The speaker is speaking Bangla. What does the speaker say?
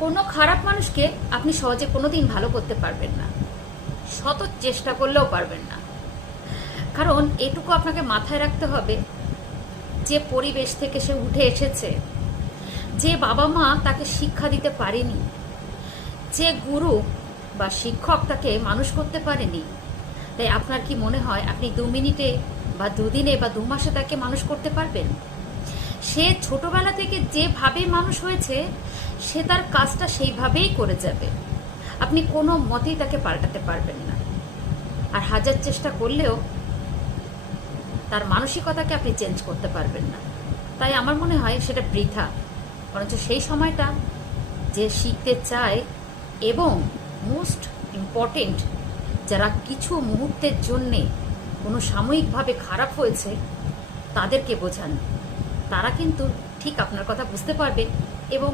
কোনো খারাপ মানুষকে আপনি সহজে কোনোদিন ভালো করতে পারবেন না, শত চেষ্টা করলেও পারবেন না। কারণ এটুকু আপনাকে মাথায় রাখতে হবে, যে পরিবেশ থেকে সে উঠে এসেছে, যে বাবা মা তাকে শিক্ষা দিতে পারেনি, যে গুরু বা শিক্ষক তাকে মানুষ করতে পারেনি, তাই আপনার কি মনে হয় আপনি 2 মিনিটে বা 2 দিনে বা 2 মাসে তাকে মানুষ করতে পারবেন? সে ছোটবেলা থেকে যেভাবে মানুষ হয়েছে সে তার কাজটা সেইভাবেই করে যাবে। আপনি কোনো মতেই তাকে পাল্টাতে পারবেন না। আর হাজার চেষ্টা করলেও তার মানসিকতাকে আপনি চেঞ্জ করতে পারবেন না। তাই আমার মনে হয় সেটা বৃথা। বরঞ্চ সেই সময়টা যে শিখতে চায় এবং মোস্ট ইম্পর্টেন্ট যারা কিছু মুহূর্তের জন্যে কোনো সাময়িকভাবে খারাপ হয়েছে তাদেরকে বোঝান। তারা কিন্তু ঠিক আপনার কথা বুঝতে পারবে এবং